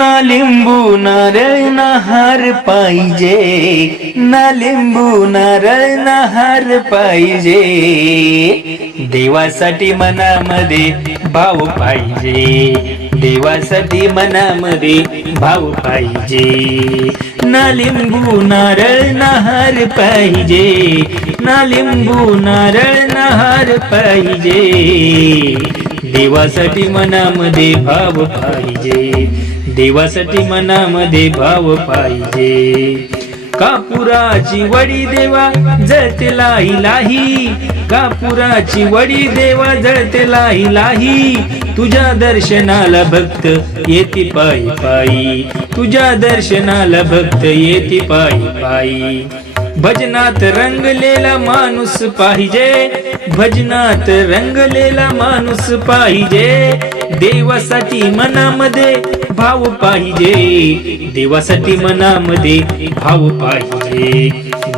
ना लिंबू नारळ नहार पाहिजे. ना लिंबू नारळ नहार पाहिजे. देवासाठी मनामध्ये भाव पाहिजे. देवासाठी मनामध्ये भाव पाहिजे. ना लिंबू नारळ नाहार पाहिजे. ना लिंबू नारळ नहार पाहिजे. देवासाठी मनामध्ये भाव पाहिजे. देवासाठी मनामध्ये भाव पाहिजे. कापुराची वडी देवा जळते लाही लाही. कापुराची वडी देवा जळते लाही लाही. तुझ्या दर्शनाला भक्त येती पायी पायी. तुझ्या दर्शनाला भक्त येती पायी पायी. भजनात रंगलेला माणूस पाहिजे. भजनात रंगलेला माणूस पाहिजे. देवासाठी मनामध्ये भाव पाहिजे. देवासाठी मनामध्ये भाव पाहिजे.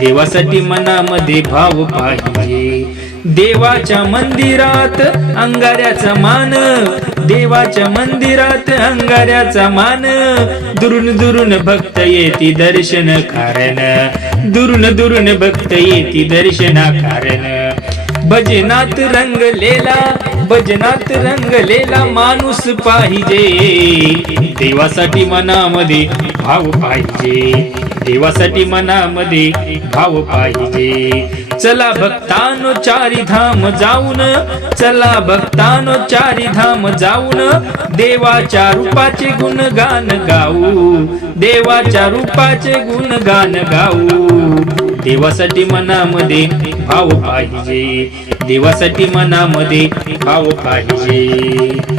देवासाठी मनामध्ये भाव पाहिजे. देवाच्या मंदिरात अंगाऱ्याचा मान. देवाच्या मंदिरात अंगाऱ्याचा मान. दुरून दुरून भक्त येती दर्शन कारण. दुरून दुरून भक्त येती दर्शना कारण. भजनात रंगलेला भजनात रंगलेला माणूस पाहिजे. देवासाठी मनामध्ये भाव पाहिजे. देवासाठी मनामध्ये भाव पाहिजे. चला भक्तानो चारी धाम जाऊन चला भक्तानो चारी धाम जाऊन देवाच्या रूपाचे गुणगान गाऊ. देवाच्या रूपाचे गुणगान गाऊ. देवासाठी मनामध्ये भाव पाहिजे. देवासाठी मनामध्ये भाव पाहिजे.